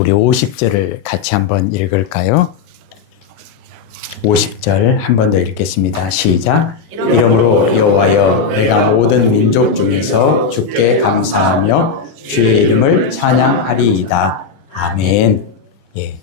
우리 50절을 같이 한번 읽을까요? 50절 한 번 더 읽겠습니다. 시작. 이러므로 여호와여, 내가 모든 민족 중에서 주께 감사하며 주의 이름을 찬양하리이다. 아멘. 예.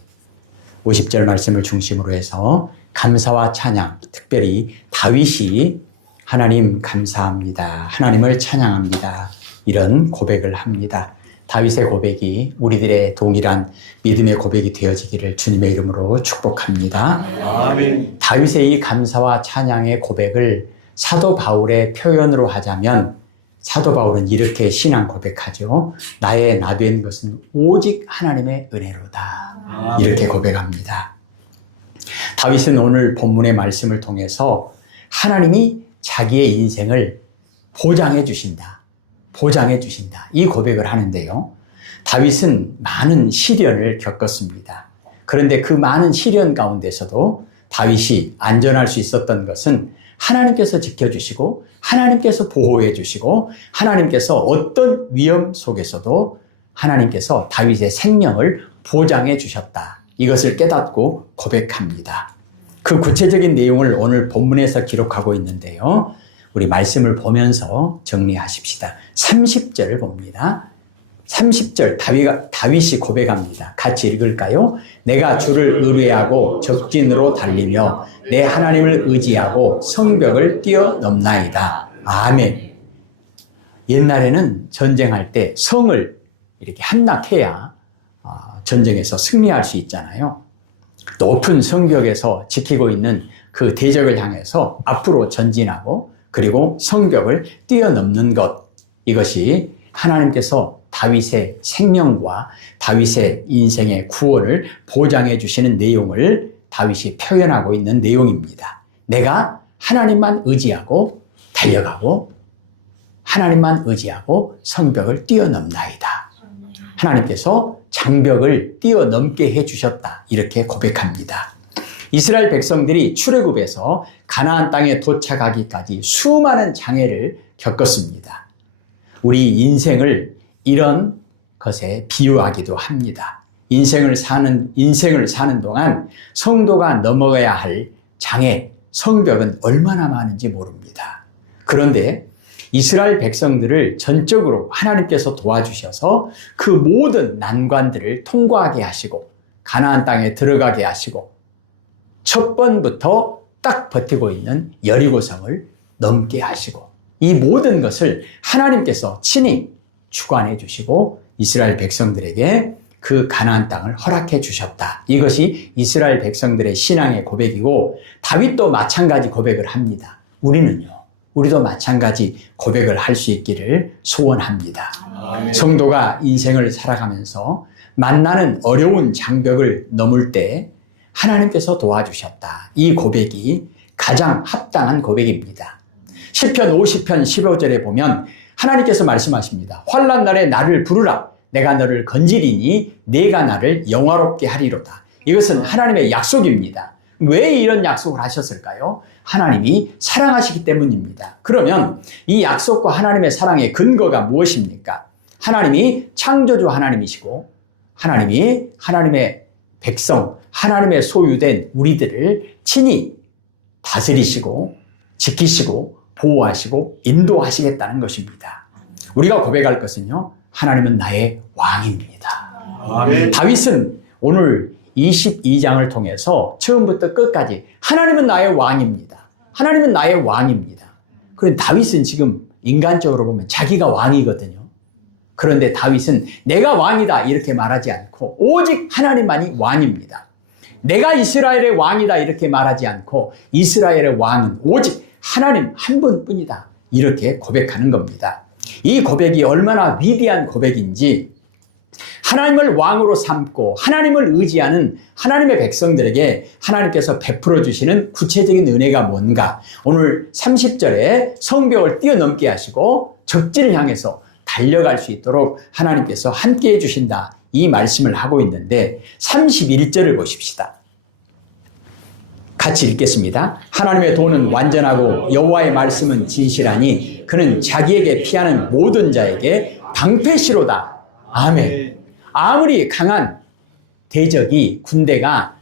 50절 말씀을 중심으로 해서 감사와 찬양, 특별히 다윗이 하나님 감사합니다, 하나님을 찬양합니다, 이런 고백을 합니다. 다윗의 고백이 우리들의 동일한 믿음의 고백이 되어지기를 주님의 이름으로 축복합니다. 아멘. 다윗의 이 감사와 찬양의 고백을 사도 바울의 표현으로 하자면 사도 바울은 이렇게 신앙 고백하죠. 나의 나된 것은 오직 하나님의 은혜로다. 이렇게 고백합니다. 다윗은 오늘 본문의 말씀을 통해서 하나님이 자기의 인생을 보장해 주신다. 보장해 주신다. 이 고백을 하는데요. 다윗은 많은 시련을 겪었습니다. 그런데 그 많은 시련 가운데서도 다윗이 안전할 수 있었던 것은 하나님께서 지켜주시고 하나님께서 보호해 주시고 하나님께서 어떤 위험 속에서도 하나님께서 다윗의 생명을 보장해 주셨다. 이것을 깨닫고 고백합니다. 그 구체적인 내용을 오늘 본문에서 기록하고 있는데요. 우리 말씀을 보면서 정리하십시다. 30절을 봅니다. 30절 다윗이 고백합니다. 같이 읽을까요? 내가 주를 의뢰하고 적진으로 달리며 내 하나님을 의지하고 성벽을 뛰어넘나이다. 아멘. 옛날에는 전쟁할 때 성을 이렇게 함락해야 전쟁에서 승리할 수 있잖아요. 높은 성벽에서 지키고 있는 그 대적을 향해서 앞으로 전진하고 그리고 성벽을 뛰어넘는 것, 이것이 하나님께서 다윗의 생명과 다윗의 인생의 구원을 보장해 주시는 내용을 다윗이 표현하고 있는 내용입니다. 내가 하나님만 의지하고 달려가고 하나님만 의지하고 성벽을 뛰어넘나이다. 하나님께서 장벽을 뛰어넘게 해주셨다. 이렇게 고백합니다. 이스라엘 백성들이 출애굽에서 가나안 땅에 도착하기까지 수많은 장애를 겪었습니다. 우리 인생을 이런 것에 비유하기도 합니다. 인생을 사는 동안 성도가 넘어가야 할 장애, 성벽은 얼마나 많은지 모릅니다. 그런데 이스라엘 백성들을 전적으로 하나님께서 도와주셔서 그 모든 난관들을 통과하게 하시고 가나안 땅에 들어가게 하시고 첫 번부터 딱 버티고 있는 여리고성을 넘게 하시고 이 모든 것을 하나님께서 친히 주관해 주시고 이스라엘 백성들에게 그 가나안 땅을 허락해 주셨다. 이것이 이스라엘 백성들의 신앙의 고백이고 다윗도 마찬가지 고백을 합니다. 우리도 마찬가지 고백을 할 수 있기를 소원합니다. 아멘. 성도가 인생을 살아가면서 만나는 어려운 장벽을 넘을 때 하나님께서 도와주셨다. 이 고백이 가장 합당한 고백입니다. 시편 50편 15절에 보면 하나님께서 말씀하십니다. 환난 날에 나를 부르라. 내가 너를 건지리니 네가 나를 영화롭게 하리로다. 이것은 하나님의 약속입니다. 왜 이런 약속을 하셨을까요? 하나님이 사랑하시기 때문입니다. 그러면 이 약속과 하나님의 사랑의 근거가 무엇입니까? 하나님이 창조주 하나님이시고 하나님이 하나님의 백성, 하나님의 소유된 우리들을 친히 다스리시고 지키시고 보호하시고 인도하시겠다는 것입니다. 우리가 고백할 것은요, 하나님은 나의 왕입니다. 아멘. 다윗은 오늘 22장을 통해서 처음부터 끝까지 하나님은 나의 왕입니다. 하나님은 나의 왕입니다. 그런데 다윗은 지금 인간적으로 보면 자기가 왕이거든요. 그런데 다윗은 내가 왕이다 이렇게 말하지 않고 오직 하나님만이 왕입니다. 내가 이스라엘의 왕이다 이렇게 말하지 않고 이스라엘의 왕은 오직 하나님 한 분뿐이다 이렇게 고백하는 겁니다. 이 고백이 얼마나 위대한 고백인지 하나님을 왕으로 삼고 하나님을 의지하는 하나님의 백성들에게 하나님께서 베풀어 주시는 구체적인 은혜가 뭔가, 오늘 30절에 성벽을 뛰어넘게 하시고 적진을 향해서 달려갈 수 있도록 하나님께서 함께 해주신다, 이 말씀을 하고 있는데 31절을 보십시다. 같이 읽겠습니다. 하나님의 도는 완전하고 여호와의 말씀은 진실하니 그는 자기에게 피하는 모든 자에게 방패시로다. 아멘. 아무리 강한 대적이 군대가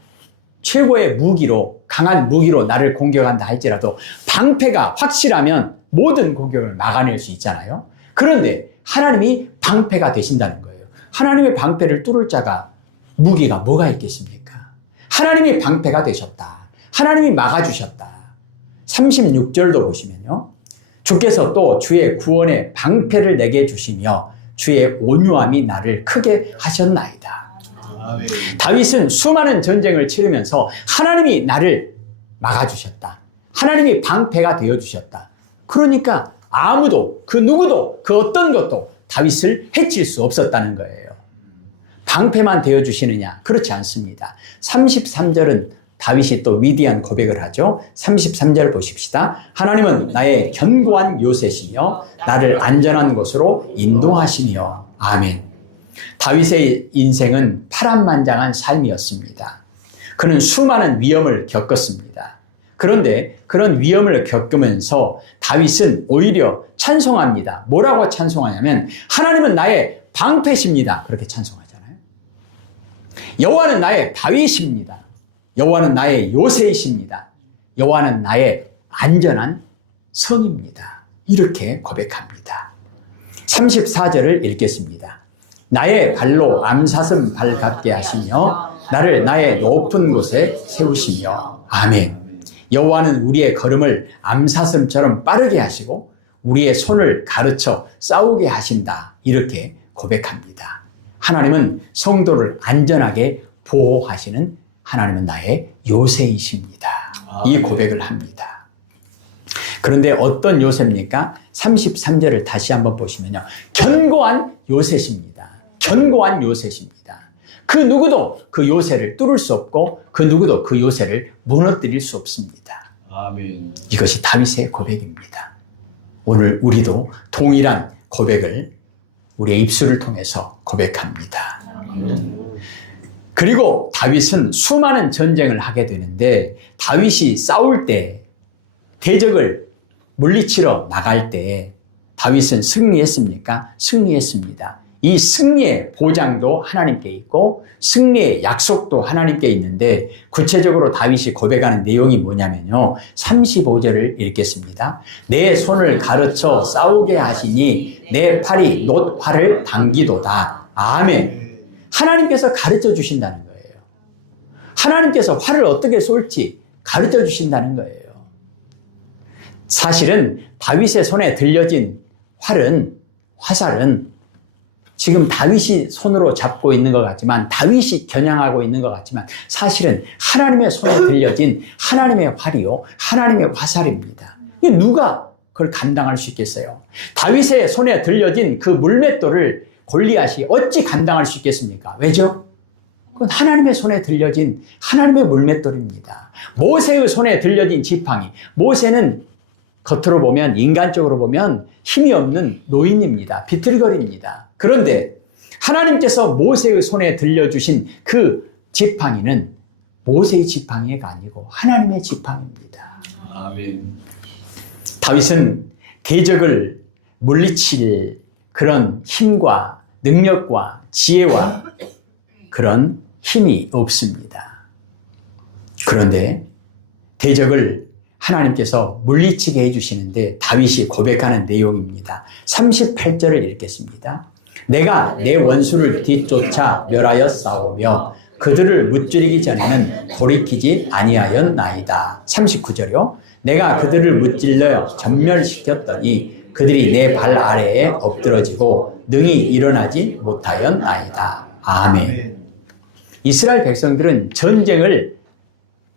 최고의 무기로 강한 무기로 나를 공격한다 할지라도 방패가 확실하면 모든 공격을 막아낼 수 있잖아요. 그런데 하나님이 방패가 되신다는 거예요. 하나님의 방패를 뚫을 자가 무기가 뭐가 있겠습니까? 하나님이 방패가 되셨다. 하나님이 막아주셨다. 36절도 보시면요. 주께서 또 주의 구원의 방패를 내게 주시며 주의 온유함이 나를 크게 하셨나이다. 아멘. 다윗은 수많은 전쟁을 치르면서 하나님이 나를 막아주셨다. 하나님이 방패가 되어주셨다. 그러니까 아무도 그 누구도 그 어떤 것도 다윗을 해칠 수 없었다는 거예요. 방패만 되어주시느냐? 그렇지 않습니다. 33절은 다윗이 또 위대한 고백을 하죠. 33절 보십시다. 하나님은 나의 견고한 요새시며 나를 안전한 곳으로 인도하시며. 아멘. 다윗의 인생은 파란만장한 삶이었습니다. 그는 수많은 위험을 겪었습니다. 그런데 그런 위험을 겪으면서 다윗은 오히려 찬송합니다. 뭐라고 찬송하냐면 하나님은 나의 방패십니다. 그렇게 찬송하잖아요. 여호와는 나의 다윗입니다. 여호와는 나의 요새이십니다. 여호와는 나의 안전한 성입니다. 이렇게 고백합니다. 34절을 읽겠습니다. 나의 발로 암사슴 발 같게 하시며 나를 나의 높은 곳에 세우시며. 아멘. 여호와는 우리의 걸음을 암사슴처럼 빠르게 하시고 우리의 손을 가르쳐 싸우게 하신다. 이렇게 고백합니다. 하나님은 성도를 안전하게 보호하시는 하나님은 나의 요새이십니다. 이 고백을 합니다. 그런데 어떤 요새입니까? 33절을 다시 한번 보시면요. 견고한 요새십니다. 견고한 요새십니다. 그 누구도 그 요새를 뚫을 수 없고 그 누구도 그 요새를 무너뜨릴 수 없습니다. 아멘. 이것이 다윗의 고백입니다. 오늘 우리도 동일한 고백을 우리의 입술을 통해서 고백합니다. 아멘. 그리고 다윗은 수많은 전쟁을 하게 되는데 다윗이 싸울 때 대적을 물리치러 나갈 때 다윗은 승리했습니까? 승리했습니다. 이 승리의 보장도 하나님께 있고 승리의 약속도 하나님께 있는데 구체적으로 다윗이 고백하는 내용이 뭐냐면요. 35절을 읽겠습니다. 내 손을 가르쳐 싸우게 하시니 내 팔이 놋 활을 당기도다. 아멘. 하나님께서 가르쳐 주신다는 거예요. 하나님께서 활을 어떻게 쏠지 가르쳐 주신다는 거예요. 사실은 다윗의 손에 들려진 화살은 지금 다윗이 손으로 잡고 있는 것 같지만 다윗이 겨냥하고 있는 것 같지만 사실은 하나님의 손에 들려진 하나님의 활이요. 하나님의 화살입니다. 누가 그걸 감당할 수 있겠어요? 다윗의 손에 들려진 그 물맷돌을 골리앗이 어찌 감당할 수 있겠습니까? 왜죠? 그건 하나님의 손에 들려진 하나님의 물맷돌입니다. 모세의 손에 들려진 지팡이. 모세는 겉으로 보면 인간적으로 보면 힘이 없는 노인입니다. 비틀거립니다. 그런데 하나님께서 모세의 손에 들려주신 그 지팡이는 모세의 지팡이가 아니고 하나님의 지팡이입니다. 아멘. 다윗은 대적을 물리칠 그런 힘과 능력과 지혜와 그런 힘이 없습니다. 그런데 대적을 하나님께서 물리치게 해주시는데 다윗이 고백하는 내용입니다. 38절을 읽겠습니다. 내가 내 원수를 뒤쫓아 멸하여 싸우며 그들을 무찌르기 전에는 돌이키지 아니하였나이다. 39절이요. 내가 그들을 무찔러 전멸시켰더니 그들이 내 발 아래에 엎드러지고 능히 일어나지 못하였나이다. 아멘. 이스라엘 백성들은 전쟁을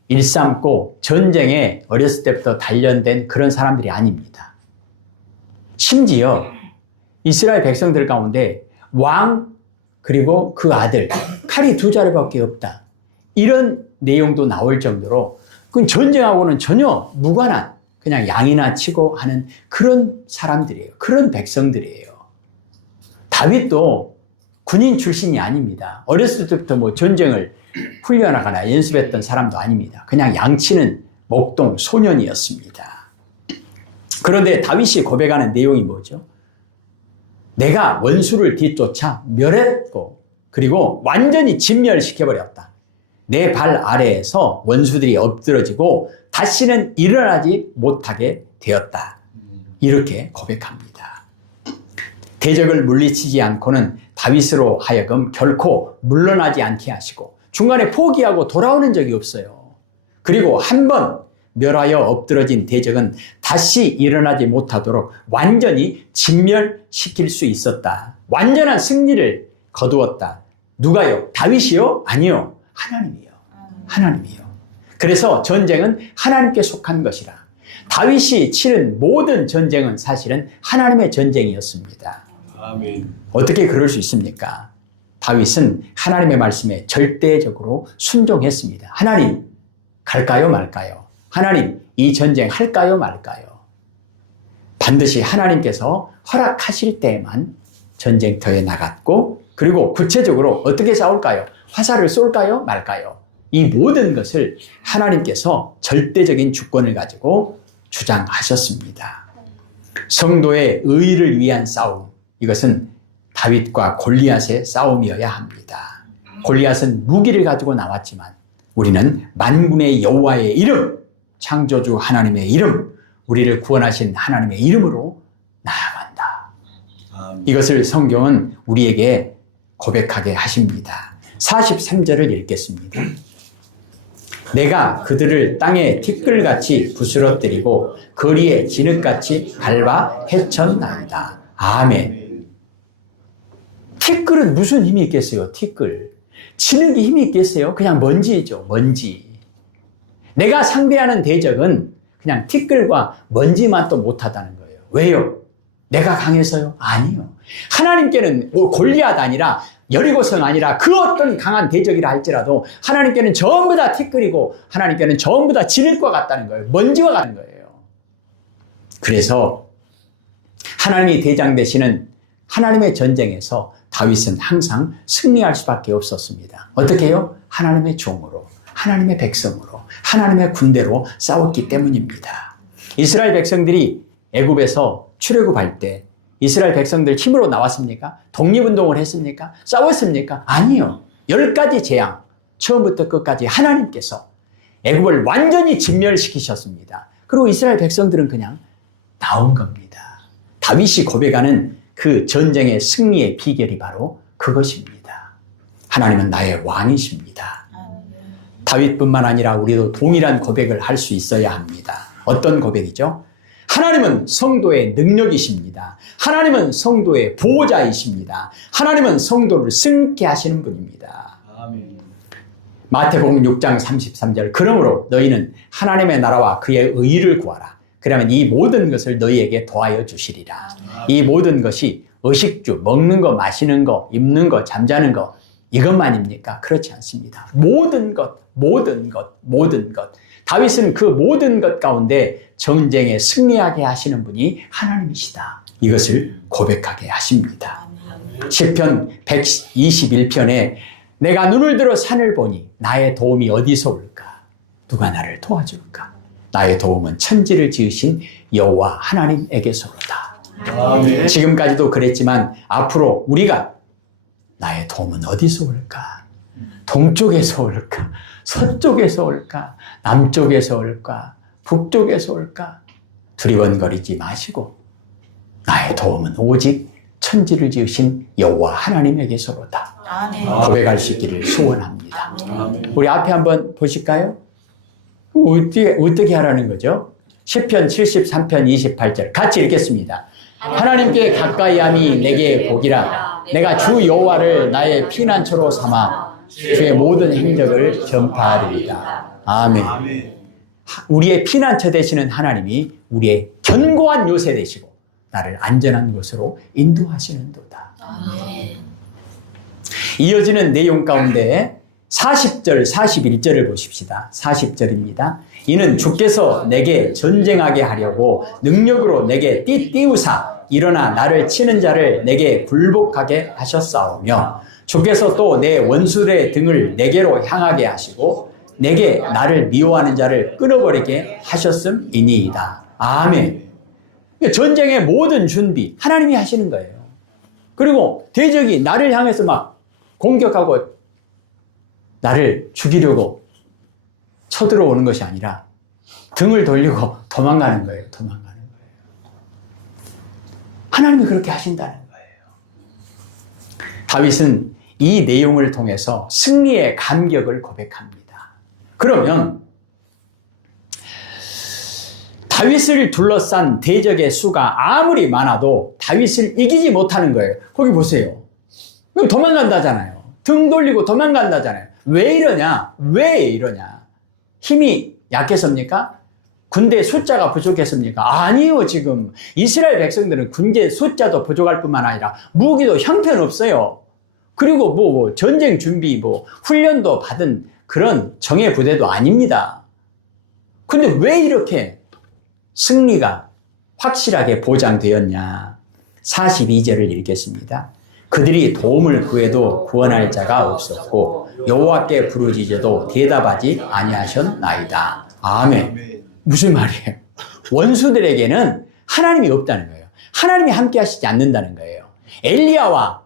일삼고 전쟁에 어렸을 때부터 단련된 그런 사람들이 아닙니다. 심지어 이스라엘 백성들 가운데 왕 그리고 그 아들 칼이 2자루밖에 없다. 이런 내용도 나올 정도로 그건 전쟁하고는 전혀 무관한 그냥 양이나 치고 하는 그런 사람들이에요. 그런 백성들이에요. 다윗도 군인 출신이 아닙니다. 어렸을 때부터 뭐 전쟁을 훈련하거나 연습했던 사람도 아닙니다. 그냥 양치는 목동 소년이었습니다. 그런데 다윗이 고백하는 내용이 뭐죠? 내가 원수를 뒤쫓아 멸했고 그리고 완전히 진멸시켜버렸다. 내 발 아래에서 원수들이 엎드러지고 다시는 일어나지 못하게 되었다. 이렇게 고백합니다. 대적을 물리치지 않고는 다윗으로 하여금 결코 물러나지 않게 하시고 중간에 포기하고 돌아오는 적이 없어요. 그리고 한번 멸하여 엎드러진 대적은 다시 일어나지 못하도록 완전히 진멸시킬 수 있었다. 완전한 승리를 거두었다. 누가요? 다윗이요? 아니요. 하나님이요. 하나님이요. 그래서 전쟁은 하나님께 속한 것이라. 다윗이 치른 모든 전쟁은 사실은 하나님의 전쟁이었습니다. 아멘. 어떻게 그럴 수 있습니까? 다윗은 하나님의 말씀에 절대적으로 순종했습니다. 하나님, 갈까요, 말까요? 하나님, 이 전쟁 할까요, 말까요? 반드시 하나님께서 허락하실 때에만 전쟁터에 나갔고, 그리고 구체적으로 어떻게 싸울까요? 화살을 쏠까요, 말까요? 이 모든 것을 하나님께서 절대적인 주권을 가지고 주장하셨습니다. 성도의 의를 위한 싸움, 이것은 다윗과 골리앗의 싸움이어야 합니다. 골리앗은 무기를 가지고 나왔지만 우리는 만군의 여호와의 이름, 창조주 하나님의 이름, 우리를 구원하신 하나님의 이름으로 나아간다. 이것을 성경은 우리에게 고백하게 하십니다. 43절을 읽겠습니다. 내가 그들을 땅에 티끌같이 부스러뜨리고 거리에 진흙같이 밟아 헤쳤나이다. 아멘. 티끌은 무슨 힘이 있겠어요? 티끌. 진흙이 힘이 있겠어요? 그냥 먼지죠. 먼지. 내가 상대하는 대적은 그냥 티끌과 먼지만 또 못하다는 거예요. 왜요? 내가 강해서요? 아니요. 하나님께는 골리앗 아니라 여리고성 아니라 그 어떤 강한 대적이라 할지라도 하나님께는 전부 다 티끌이고 하나님께는 전부 다 진흙과 같다는 거예요. 먼지와 같은 거예요. 그래서 하나님이 대장 되시는 하나님의 전쟁에서 다윗은 항상 승리할 수밖에 없었습니다. 어떻게 해요? 하나님의 종으로, 하나님의 백성으로, 하나님의 군대로 싸웠기 때문입니다. 이스라엘 백성들이 애굽에서 출애굽할 때 이스라엘 백성들 힘으로 나왔습니까? 독립운동을 했습니까? 싸웠습니까? 아니요. 10가지 재앙, 처음부터 끝까지 하나님께서 애굽을 완전히 진멸시키셨습니다. 그리고 이스라엘 백성들은 그냥 나온 겁니다. 다윗이 고백하는 그 전쟁의 승리의 비결이 바로 그것입니다. 하나님은 나의 왕이십니다. 다윗뿐만 아니라 우리도 동일한 고백을 할 수 있어야 합니다. 어떤 고백이죠? 하나님은 성도의 능력이십니다. 하나님은 성도의 보호자이십니다. 하나님은 성도를 승리케 하시는 분입니다. 아멘. 마태복음 6장 33절 그러므로 너희는 하나님의 나라와 그의 의를 구하라. 그러면 이 모든 것을 너희에게 더하여 주시리라. 이 모든 것이 의식주, 먹는 거, 마시는 거, 입는 거, 잠자는 거 이것만입니까? 그렇지 않습니다. 모든 것, 모든 것, 모든 것. 다윗은 그 모든 것 가운데 전쟁에 승리하게 하시는 분이 하나님이시다. 이것을 고백하게 하십니다. 시편 121편에 내가 눈을 들어 산을 보니 나의 도움이 어디서 올까? 누가 나를 도와줄까? 나의 도움은 천지를 지으신 여호와 하나님에게서로다. 아멘. 지금까지도 그랬지만 앞으로 우리가 나의 도움은 어디서 올까? 동쪽에서 올까? 서쪽에서 올까? 남쪽에서 올까? 북쪽에서 올까? 두리번거리지 마시고 나의 도움은 오직 천지를 지으신 여호와 하나님에게서로다. 아멘. 고백할 수 있기를 소원합니다. 아멘. 우리 앞에 한번 보실까요? 어떻게 하라는 거죠? 시편 73편 28절 같이 읽겠습니다. 하나님께 가까이함이 내게 복이라. 내가 주 여호와를 나의 피난처로 삼아 주의 모든 행적을 전파하리이다. 아멘. 아멘. 우리의 피난처 되시는 하나님이 우리의 견고한 요새 되시고 나를 안전한 곳으로 인도하시는도다. 아멘. 이어지는 내용 가운데 40절, 41절을 보십시다. 40절입니다. 이는 주께서 내게 전쟁하게 하려고 능력으로 내게 띠띠우사 일어나 나를 치는 자를 내게 굴복하게 하셨사오며 주께서 또 내 원수의 등을 내게로 향하게 하시고 내게 나를 미워하는 자를 끊어버리게 하셨음이니이다. 아멘. 전쟁의 모든 준비 하나님이 하시는 거예요. 그리고 대적이 나를 향해서 막 공격하고 나를 죽이려고 쳐들어오는 것이 아니라 등을 돌리고 도망가는 거예요. 도망가는 거예요. 하나님이 그렇게 하신다는 거예요. 다윗은 이 내용을 통해서 승리의 감격을 고백합니다. 그러면 다윗을 둘러싼 대적의 수가 아무리 많아도 다윗을 이기지 못하는 거예요. 거기 보세요. 도망간다잖아요. 등 돌리고 도망간다잖아요. 왜 이러냐? 왜 이러냐? 힘이 약해서입니까? 군대 숫자가 부족했습니까? 아니요. 지금 이스라엘 백성들은 군대 숫자도 부족할 뿐만 아니라 무기도 형편없어요. 그리고 뭐 전쟁 준비 훈련도 받은 그런 정예 부대도 아닙니다. 근데 왜 이렇게 승리가 확실하게 보장되었냐? 42절을 읽겠습니다. 그들이 도움을 구해도 구원할 자가 없었고 여호와께 부르짖어도 대답하지 아니하셨나이다. 아멘. 무슨 말이에요? 원수들에게는 하나님이 없다는 거예요. 하나님이 함께 하시지 않는다는 거예요. 엘리야와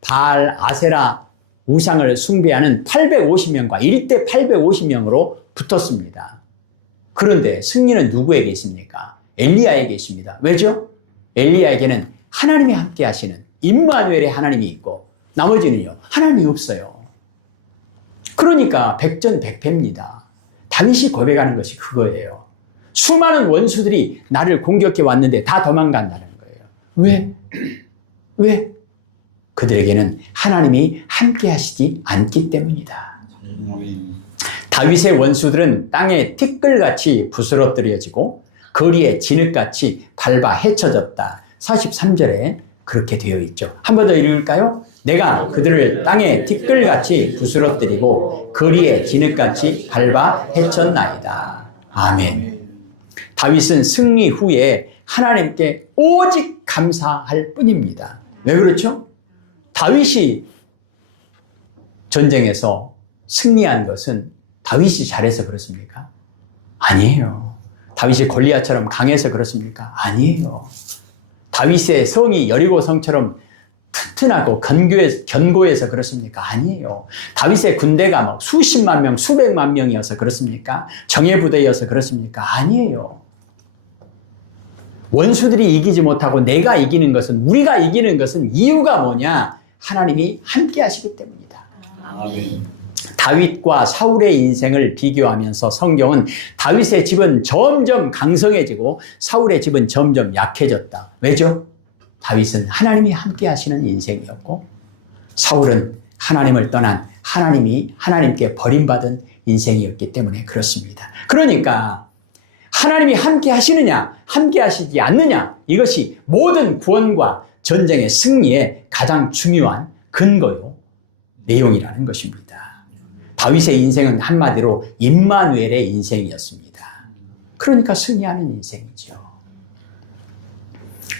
바알, 아세라 우상을 숭배하는 850명과 1대 850명으로 붙었습니다. 그런데 승리는 누구에게 있습니까? 엘리야에게 있습니다. 왜죠? 엘리야에게는 하나님이 함께 하시는 임마누엘의 하나님이 있고 나머지는요, 하나님이 없어요. 그러니까 백전백패입니다. 다윗이 고백하는 것이 그거예요. 수많은 원수들이 나를 공격해 왔는데 다 도망간다는 거예요. 왜? 그들에게는 하나님이 함께 하시지 않기 때문이다. 다윗의 원수들은 땅에 티끌같이 부스러뜨려지고 거리에 진흙같이 밟아 헤쳐졌다. 43절에 그렇게 되어 있죠. 한 번 더 읽을까요? 내가 그들을 땅에 티끌같이 부스러뜨리고 거리에 진흙같이 밟아 헤쳤나이다. 아멘. 다윗은 승리 후에 하나님께 오직 감사할 뿐입니다. 왜 그렇죠? 다윗이 전쟁에서 승리한 것은 다윗이 잘해서 그렇습니까? 아니에요. 다윗이 골리앗처럼 강해서 그렇습니까? 아니에요. 다윗의 성이 여리고 성처럼 튼튼하고 견고해서 그렇습니까? 아니에요. 다윗의 군대가 막 수십만 명, 수백만 명이어서 그렇습니까? 정예부대여서 그렇습니까? 아니에요. 원수들이 이기지 못하고 내가 이기는 것은, 우리가 이기는 것은 이유가 뭐냐? 하나님이 함께 하시기 때문이다. 아멘. 다윗과 사울의 인생을 비교하면서 성경은 다윗의 집은 점점 강성해지고 사울의 집은 점점 약해졌다. 왜죠? 다윗은 하나님이 함께 하시는 인생이었고 사울은 하나님을 떠난 하나님께 버림받은 인생이었기 때문에 그렇습니다. 그러니까 하나님이 함께 하시느냐, 함께 하시지 않느냐, 이것이 모든 구원과 전쟁의 승리의 가장 중요한 근거요, 내용이라는 것입니다. 다윗의 인생은 한마디로 임마누엘의 인생이었습니다. 그러니까 승리하는 인생이죠.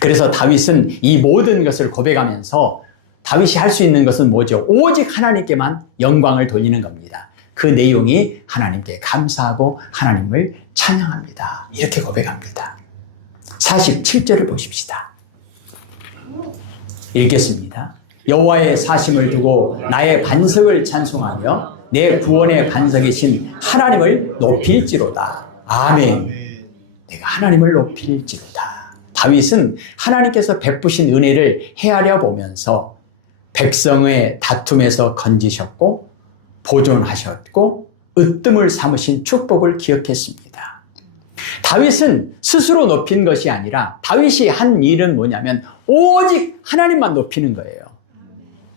그래서 다윗은 이 모든 것을 고백하면서 다윗이 할 수 있는 것은 뭐죠? 오직 하나님께만 영광을 돌리는 겁니다. 그 내용이 하나님께 감사하고 하나님을 찬양합니다. 이렇게 고백합니다. 47절을 보십시다. 읽겠습니다. 여호와의 사심을 두고 나의 반석을 찬송하며 내 구원의 반석이신 하나님을 높일지로다. 아멘. 내가 하나님을 높일지로다. 다윗은 하나님께서 베푸신 은혜를 헤아려 보면서 백성의 다툼에서 건지셨고 보존하셨고 으뜸을 삼으신 축복을 기억했습니다. 다윗은 스스로 높인 것이 아니라 다윗이 한 일은 뭐냐면 오직 하나님만 높이는 거예요.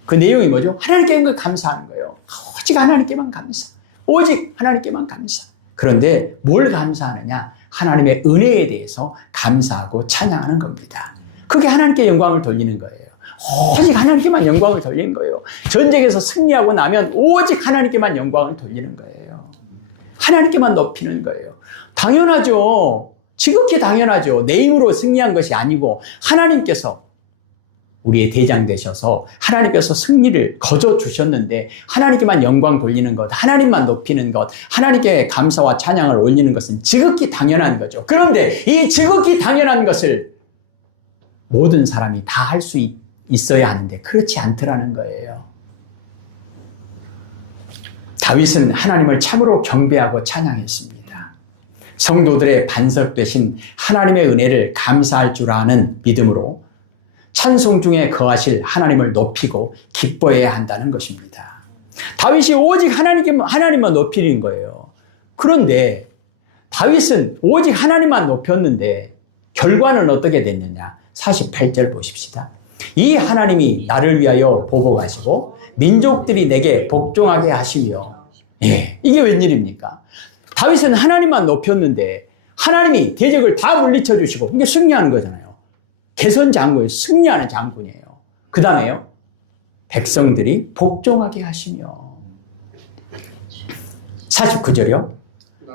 그 내용이 뭐죠? 하나님께 감사하는 거예요. 오직 하나님께만 감사. 오직 하나님께만 감사. 그런데 뭘 감사하느냐? 하나님의 은혜에 대해서 감사하고 찬양하는 겁니다. 그게 하나님께 영광을 돌리는 거예요. 오직 하나님께만 영광을 돌리는 거예요. 전쟁에서 승리하고 나면 오직 하나님께만 영광을 돌리는 거예요. 하나님께만 높이는 거예요. 당연하죠. 지극히 당연하죠. 내 힘으로 승리한 것이 아니고 하나님께서 우리의 대장 되셔서 하나님께서 승리를 거저 주셨는데 하나님께만 영광 돌리는 것, 하나님만 높이는 것, 하나님께 감사와 찬양을 올리는 것은 지극히 당연한 거죠. 그런데 이 지극히 당연한 것을 모든 사람이 다 할 수 있어야 하는데 그렇지 않더라는 거예요. 다윗은 하나님을 참으로 경배하고 찬양했습니다. 성도들의 반석 되신 하나님의 은혜를 감사할 줄 아는 믿음으로 찬송 중에 거하실 하나님을 높이고 기뻐해야 한다는 것입니다. 다윗이 오직 하나님만 높이는 거예요. 그런데 다윗은 오직 하나님만 높였는데 결과는 어떻게 됐느냐? 48절 보십시다. 이 하나님이 나를 위하여 보복하시고 민족들이 내게 복종하게 하시며, 예, 이게 웬일입니까? 다윗은 하나님만 높였는데 하나님이 대적을 다 물리쳐 주시고, 이게 승리하는 거잖아요. 개선 장군이에요. 승리하는 장군이에요. 그 다음에요, 백성들이 복종하게 하시며. 49절이요.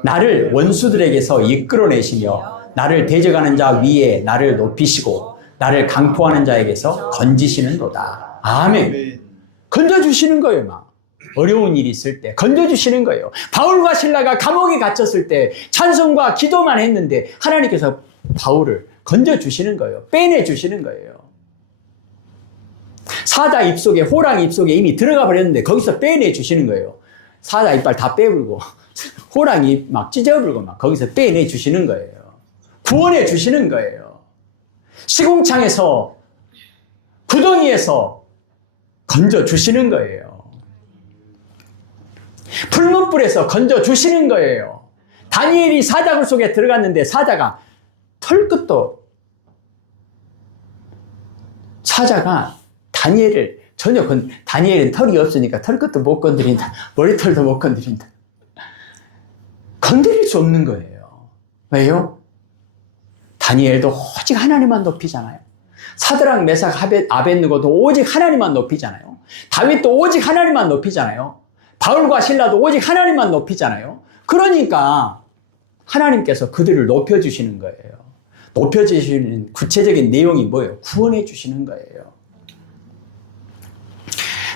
나를 원수들에게서 이끌어내시며 나를 대적하는 자 위에 나를 높이시고 나를 강포하는 자에게서 건지시는도다. 아멘. 건져주시는 거예요. 막 어려운 일이 있을 때 건져주시는 거예요. 바울과 실라가 감옥에 갇혔을 때 찬송과 기도만 했는데 하나님께서 바울을 건져주시는 거예요. 빼내주시는 거예요. 사자 입속에, 호랑 입속에 이미 들어가 버렸는데 거기서 빼내주시는 거예요. 사자 이빨 다 빼불고 호랑이 막 찢어불고 막 거기서 빼내주시는 거예요. 구원해 주시는 거예요. 시궁창에서, 구덩이에서 건져주시는 거예요. 풀문불에서 건져주시는 거예요. 다니엘이 사자굴 속에 들어갔는데 사자가 다니엘을 전혀 다니엘은 털이 없으니까 털끝도 못 건드린다. 머리털도 못 건드린다. 건드릴 수 없는 거예요. 왜요? 다니엘도 오직 하나님만 높이잖아요. 사드락, 메삭, 아벳느고도 오직 하나님만 높이잖아요. 다윗도 오직 하나님만 높이잖아요. 바울과 실라도 오직 하나님만 높이잖아요. 그러니까 하나님께서 그들을 높여주시는 거예요. 높여주시는 구체적인 내용이 뭐예요? 구원해 주시는 거예요.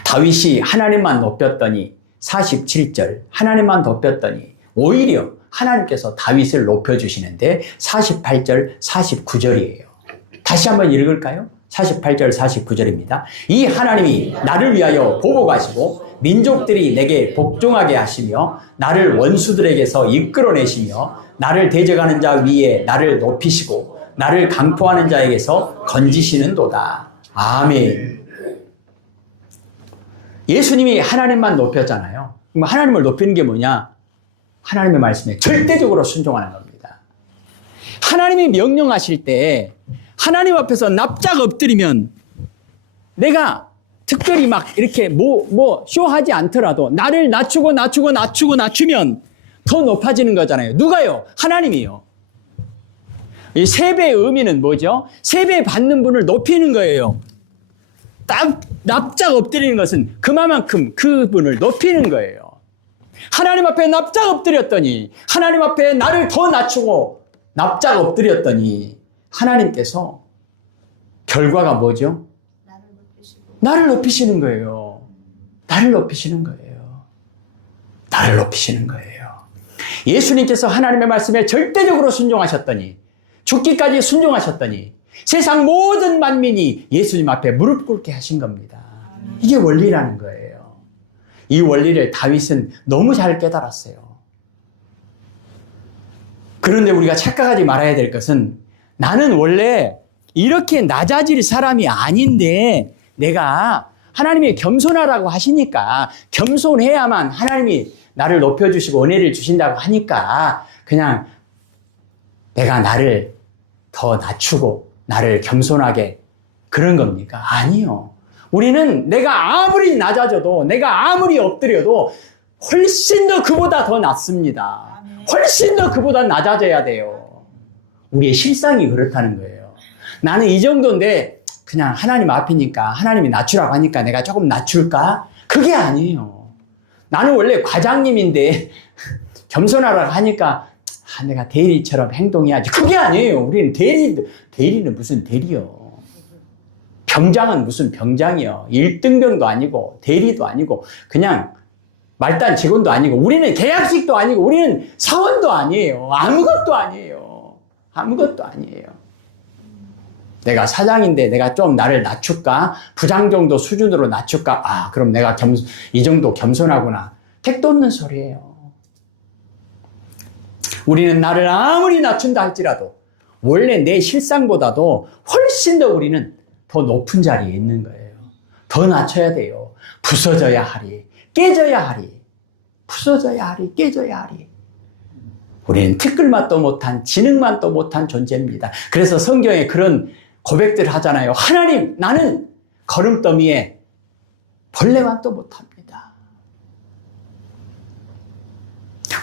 다윗이 하나님만 높였더니 47절 하나님만 높였더니 오히려 하나님께서 다윗을 높여주시는데 48절 49절이에요. 다시 한번 읽을까요? 48절 49절입니다. 이 하나님이 나를 위하여 보복하시고 민족들이 내게 복종하게 하시며 나를 원수들에게서 이끌어내시며 나를 대적하는 자 위에 나를 높이시고 나를 강포하는 자에게서 건지시는도다. 아멘. 예수님이 하나님만 높였잖아요. 그럼 하나님을 높이는 게 뭐냐? 하나님의 말씀에 절대적으로 순종하는 겁니다. 하나님이 명령하실 때 하나님 앞에서 납작 엎드리면 내가 특별히 막 이렇게 쇼하지 않더라도 나를 낮추면 더 높아지는 거잖아요. 누가요? 하나님이요. 이 세배의 의미는 뭐죠? 세배 받는 분을 높이는 거예요. 딱 납작 엎드리는 것은 그만큼 그분을 높이는 거예요. 하나님 앞에 납작 엎드렸더니 하나님 앞에 나를 더 낮추고 납작 엎드렸더니 하나님께서 결과가 뭐죠? 나를 높이시는 거예요. 나를 높이시는 거예요. 나를 높이시는 거예요. 예수님께서 하나님의 말씀에 절대적으로 순종하셨더니 죽기까지 순종하셨더니 세상 모든 만민이 예수님 앞에 무릎 꿇게 하신 겁니다. 이게 원리라는 거예요. 이 원리를 다윗은 너무 잘 깨달았어요. 그런데 우리가 착각하지 말아야 될 것은 나는 원래 이렇게 낮아질 사람이 아닌데 내가 하나님이 겸손하라고 하시니까 겸손해야만 하나님이 나를 높여주시고 은혜를 주신다고 하니까 그냥 내가 나를 더 낮추고 나를 겸손하게 그런 겁니까? 아니요. 우리는 내가 아무리 낮아져도 내가 아무리 엎드려도 훨씬 더 그보다 더 낮습니다. 훨씬 더 그보다 낮아져야 돼요. 우리의 실상이 그렇다는 거예요. 나는 이 정도인데 그냥 하나님 앞이니까 하나님이 낮추라고 하니까 내가 조금 낮출까? 그게 아니에요. 나는 원래 과장님인데 겸손하라고 하니까 내가 대리처럼 행동해야지. 그게 아니에요. 우리는 대리는 무슨 대리요. 병장은 무슨 병장이요. 1등병도 아니고 대리도 아니고 그냥 말단 직원도 아니고 우리는 계약직도 아니고 우리는 사원도 아니에요. 아무것도 아니에요. 아무것도 아니에요. 내가 사장인데 내가 좀 나를 낮출까? 부장 정도 수준으로 낮출까? 그럼 내가 이 정도 겸손하구나. 택도 없는 소리예요. 우리는 나를 아무리 낮춘다 할지라도 원래 내 실상보다도 훨씬 더 우리는 더 높은 자리에 있는 거예요. 더 낮춰야 돼요. 부서져야 하리, 깨져야 하리. 부서져야 하리, 깨져야 하리. 우리는 티끌맛도 못한, 지능만도 못한 존재입니다. 그래서 성경에 그런 고백들을 하잖아요. 하나님, 나는 거름더미에 벌레만도 못합니다.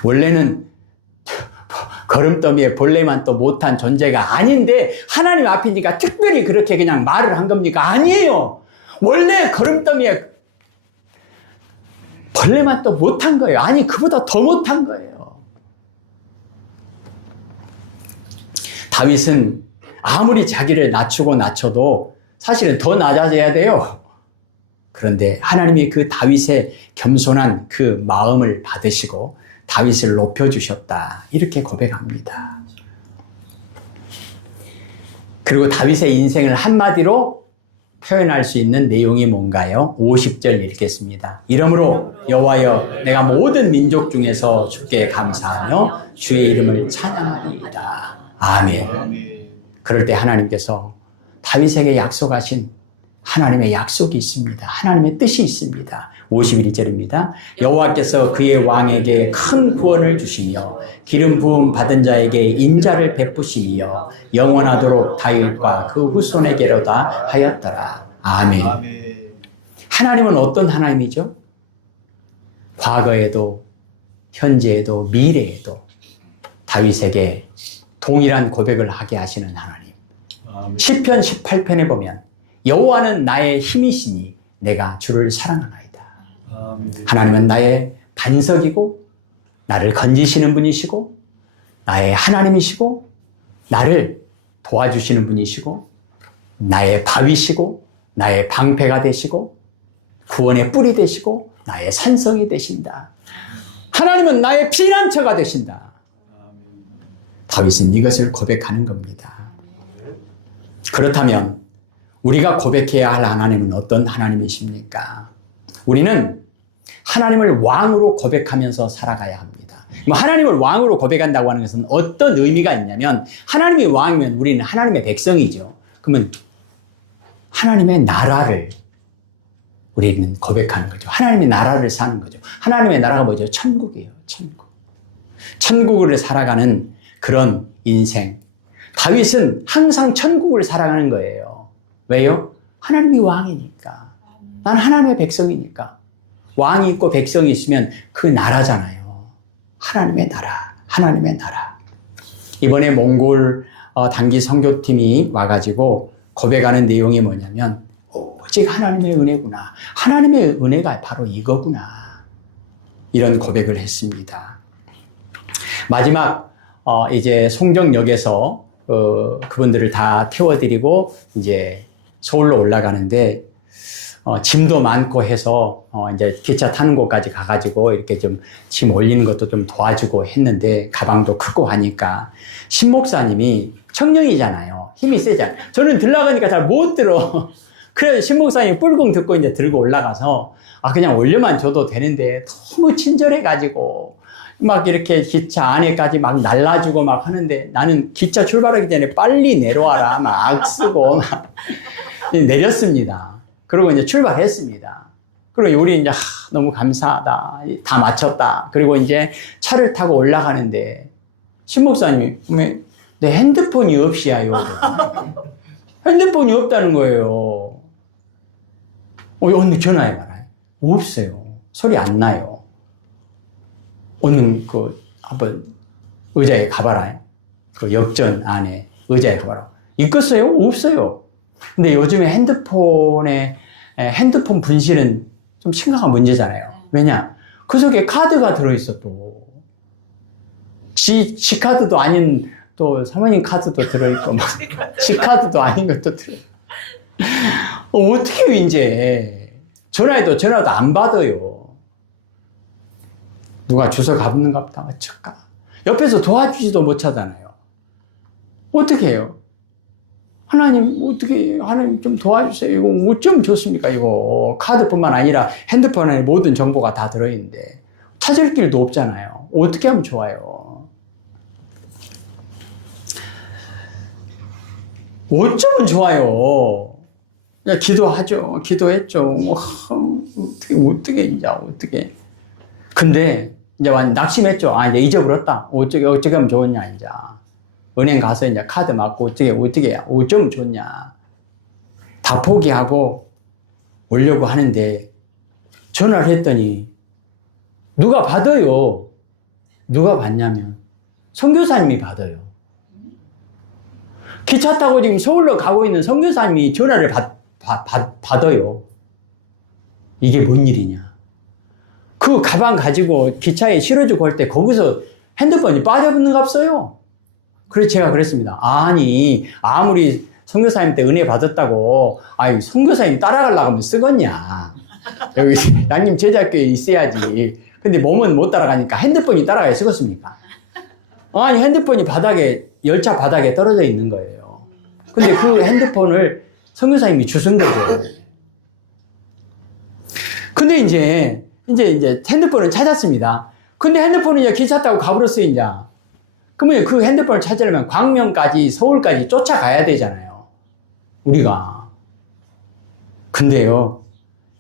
원래는 거름더미에 벌레만도 못한 존재가 아닌데 하나님 앞이니까 특별히 그렇게 그냥 말을 한 겁니까? 아니에요. 원래 거름더미에 벌레만도 못한 거예요. 아니, 그보다 더 못한 거예요. 다윗은 아무리 자기를 낮춰도 사실은 더 낮아져야 돼요. 그런데 하나님이 그 다윗의 겸손한 그 마음을 받으시고 다윗을 높여주셨다. 이렇게 고백합니다. 그리고 다윗의 인생을 한마디로 표현할 수 있는 내용이 뭔가요? 50절 읽겠습니다. 이러므로 여호와여 내가 모든 민족 중에서 주께 감사하며 주의 이름을 찬양하리이다. 아멘. 그럴 때 하나님께서 다윗에게 약속하신 하나님의 약속이 있습니다. 하나님의 뜻이 있습니다. 51절입니다. 여호와께서 그의 왕에게 큰 구원을 주시며 기름 부음 받은 자에게 인자를 베푸시며 영원하도록 다윗과 그 후손에게로다 하였더라. 아멘. 하나님은 어떤 하나님이죠? 과거에도 현재에도 미래에도 다윗에게 동일한 고백을 하게 하시는 하나님. 시편 18편에 보면 여호와는 나의 힘이시니 내가 주를 사랑하나이다. 하나님은 나의 반석이고 나를 건지시는 분이시고 나의 하나님이시고 나를 도와주시는 분이시고 나의 바위시고 나의 방패가 되시고 구원의 뿔이 되시고 나의 산성이 되신다. 하나님은 나의 피난처가 되신다. 다윗은 이것을 고백하는 겁니다. 그렇다면 우리가 고백해야 할 하나님은 어떤 하나님이십니까? 우리는 하나님을 왕으로 고백하면서 살아가야 합니다. 하나님을 왕으로 고백한다고 하는 것은 어떤 의미가 있냐면 하나님이 왕이면 우리는 하나님의 백성이죠. 그러면 하나님의 나라를 우리는 고백하는 거죠. 하나님의 나라를 사는 거죠. 하나님의 나라가 뭐죠? 천국이에요. 천국. 천국을 살아가는 그런 인생. 다윗은 항상 천국을 살아가는 거예요. 왜요? 하나님이 왕이니까. 난 하나님의 백성이니까. 왕이 있고 백성이 있으면 그 나라잖아요. 하나님의 나라. 하나님의 나라. 이번에 몽골 단기 선교팀이 와가지고 고백하는 내용이 뭐냐면 오직 하나님의 은혜구나. 하나님의 은혜가 바로 이거구나. 이런 고백을 했습니다. 마지막 이제 송정역에서 그분들을 다 태워드리고 이제 서울로 올라가는데 짐도 많고 해서 이제 기차 타는 곳까지 가가지고 이렇게 좀 짐 올리는 것도 좀 도와주고 했는데 가방도 크고 하니까 신 목사님이 청년이잖아요. 힘이 세잖아요. 저는 들어가니까 잘 못 들어. 그래서 신 목사님이 뿔궁 듣고 이제 들고 올라가서 그냥 올려만 줘도 되는데 너무 친절해가지고 막 이렇게 기차 안에까지 막 날라주고 막 하는데 나는 기차 출발하기 전에 빨리 내려와라 막 쓰고 막 내렸습니다. 그리고 이제 출발했습니다. 그리고 우리 이제 너무 감사하다. 다 마쳤다. 그리고 이제 차를 타고 올라가는데 신 목사님이 내 핸드폰이 없이야요. 핸드폰이 없다는 거예요. 언니 전화해봐라. 없어요. 소리 안 나요. 오늘 한번 의자에 가봐라. 그 역전 안에 의자에 가봐라. 있겠어요? 없어요. 근데 요즘에 핸드폰 분실은 좀 심각한 문제잖아요. 왜냐? 그 속에 카드가 들어있어 또. 지 카드도 아닌 또 사모님 카드도 들어있고 막 지 카드도 아닌 것도 들어있고. 어떻게 이제 전화도 안 받아요. 누가 주소 가봤는가 보다. 어쩔까? 옆에서 도와주지도 못하잖아요. 어떻게 해요? 하나님 좀 도와주세요. 이거 어쩜 좋습니까? 이거 카드뿐만 아니라 핸드폰 안에 모든 정보가 다 들어있는데 찾을 길도 없잖아요. 어떻게 하면 좋아요? 어쩌면 좋아요? 그냥 기도하죠. 기도했죠. 어떻게, 어떻게. 근데, 이제 완전 낙심했죠. 아, 이제 잊어버렸다. 어떻게 하면 좋냐, 이제. 은행 가서 이제 카드 맞고 어쩌면 좋냐. 다 포기하고 오려고 하는데, 전화를 했더니, 누가 받아요? 누가 받냐면, 선교사님이 받아요. 기차 타고 지금 서울로 가고 있는 선교사님이 전화를 받아요. 이게 뭔 일이냐. 그 가방 가지고 기차에 실어주고 할 때 거기서 핸드폰이 빠져붙는갑어요. 그래서 제가 그랬습니다. 아니, 아무리 선교사님 때 은혜 받았다고, 아이, 선교사님 따라가려고 하면 쓰겄냐. 여기 양님 제자교회에 있어야지. 근데 몸은 못 따라가니까 핸드폰이 따라가야 쓰겠습니까? 아니, 핸드폰이 열차 바닥에 떨어져 있는 거예요. 근데 그 핸드폰을 선교사님이 주신 거죠. 근데 이제 핸드폰을 찾았습니다. 근데 핸드폰은 이제 기차 타고 가버렸어요, 이제. 그러면 그 핸드폰을 찾으려면 광명까지, 서울까지 쫓아가야 되잖아요. 우리가. 근데요,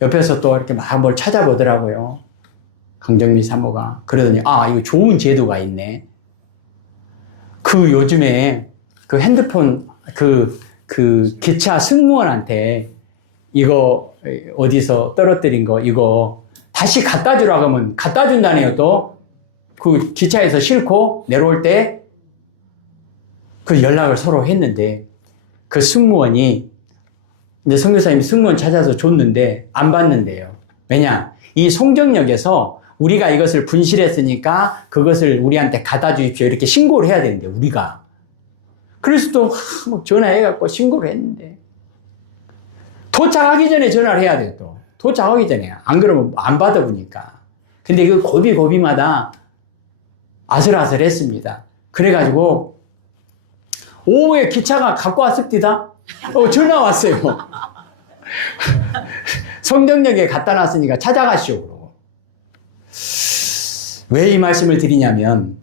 옆에서 또 이렇게 막 뭘 찾아보더라고요. 강정미 사모가. 그러더니, 아, 이거 좋은 제도가 있네. 그 요즘에 그 핸드폰, 그 기차 승무원한테 이거 어디서 떨어뜨린 거, 이거 다시 갖다 주라고 하면 갖다 준다네요, 또. 그 기차에서 싣고 내려올 때 그 연락을 서로 했는데 그 승무원이 이제 선교사님이 승무원 찾아서 줬는데 안 받는데요. 왜냐? 이 송정역에서 우리가 이것을 분실했으니까 그것을 우리한테 갖다 주십시오. 이렇게 신고를 해야 되는데, 우리가. 그래서 또 전화해갖고 신고를 했는데. 도착하기 전에 전화를 해야 돼요, 또. 도착하기 전에. 안 그러면 안 받아보니까. 근데 그 고비고비마다 아슬아슬했습니다. 그래가지고, 오후에 기차가 갖고 왔습니다. 전화 왔어요. 성정역에 갖다 놨으니까 찾아가시오, 그러고. 왜 이 말씀을 드리냐면,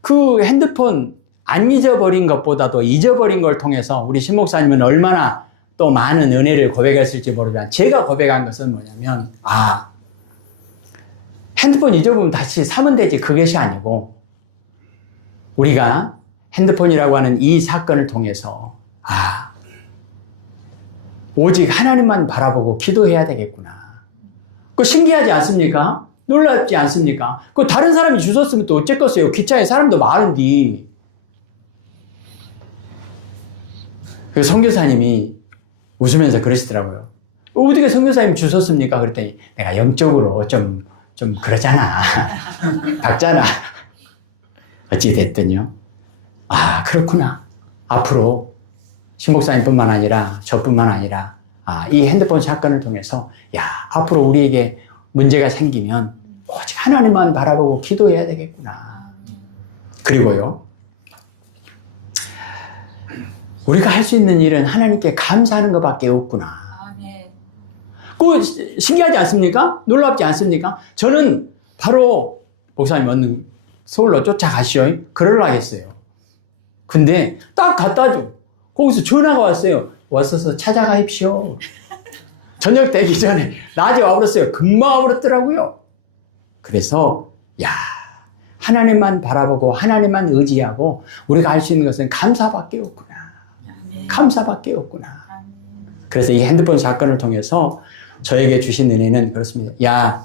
그 핸드폰 안 잊어버린 것보다도 잊어버린 걸 통해서 우리 신목사님은 얼마나 또 많은 은혜를 고백했을지 모르지만, 제가 고백한 것은 뭐냐면, 아, 핸드폰 잊어보면 다시 사면 되지, 그것이 아니고, 우리가 핸드폰이라고 하는 이 사건을 통해서, 아, 오직 하나님만 바라보고 기도해야 되겠구나. 그거 신기하지 않습니까? 놀랍지 않습니까? 그 다른 사람이 주웠으면 또 어쨌겠어요? 기차에 사람도 많은데. 그 선교사님이 웃으면서 그러시더라고요. 어떻게 선교사님 주웠습니까? 그랬더니 내가 영적으로 좀 그러잖아. 박잖아. 어찌됐든요. 아, 그렇구나. 앞으로 신목사님뿐만 아니라 저뿐만 아니라 이 핸드폰 사건을 통해서 앞으로 우리에게 문제가 생기면 오직 하나님만 바라보고 기도해야 되겠구나. 그리고요, 우리가 할 수 있는 일은 하나님께 감사하는 것밖에 없구나. 그거 신기하지 않습니까? 놀랍지 않습니까? 저는 바로 목사님 얼른 서울로 쫓아가시오. 그러려고 했어요. 근데 딱 갖다 줘. 거기서 전화가 왔어요. 왔어서 찾아가십시오. 저녁 되기 전에 낮에 와버렸어요. 금방 와버렸더라고요. 그래서 하나님만 바라보고 하나님만 의지하고 우리가 할 수 있는 것은 감사밖에 없구나. 감사밖에 없구나. 그래서 이 핸드폰 사건을 통해서 저에게 주신 은혜는 그렇습니다.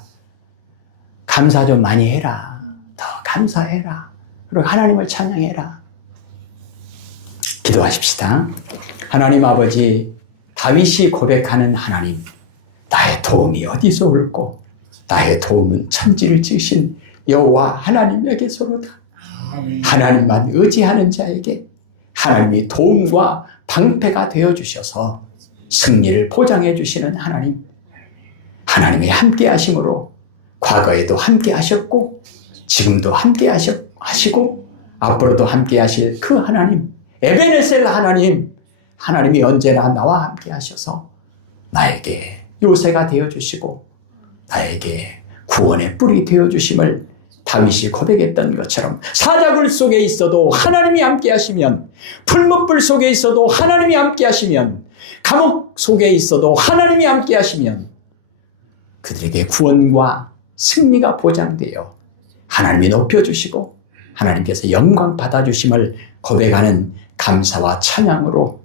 감사 좀 많이 해라. 더 감사해라. 그리고 하나님을 찬양해라. 기도하십시다. 하나님 아버지, 다윗이 고백하는 하나님, 나의 도움이 어디서 올꼬? 나의 도움은 천지를 지으신 여호와 하나님에게서로다. 하나님만 의지하는 자에게 하나님이 도움과 방패가 되어주셔서 승리를 보장해 주시는 하나님, 하나님이 함께 하심으로 과거에도 함께 하셨고 지금도 함께 하시고 앞으로도 함께 하실 그 하나님, 에베네셀 하나님, 하나님이 언제나 나와 함께 하셔서 나에게 요새가 되어주시고 나에게 구원의 뿔이 되어주심을 다윗이 고백했던 것처럼 사자굴 속에 있어도 하나님이 함께 하시면, 풀무불 속에 있어도 하나님이 함께 하시면, 감옥 속에 있어도 하나님이 함께 하시면 그들에게 구원과 승리가 보장되어 하나님이 높여주시고 하나님께서 영광 받아주심을 고백하는 감사와 찬양으로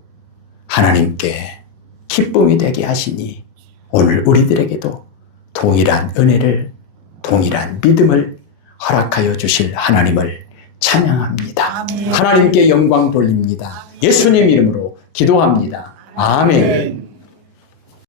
하나님께 기쁨이 되게 하시니 오늘 우리들에게도 동일한 은혜를, 동일한 믿음을 허락하여 주실 하나님을 찬양합니다. 하나님께 영광 돌립니다. 예수님 이름으로 기도합니다. 아멘.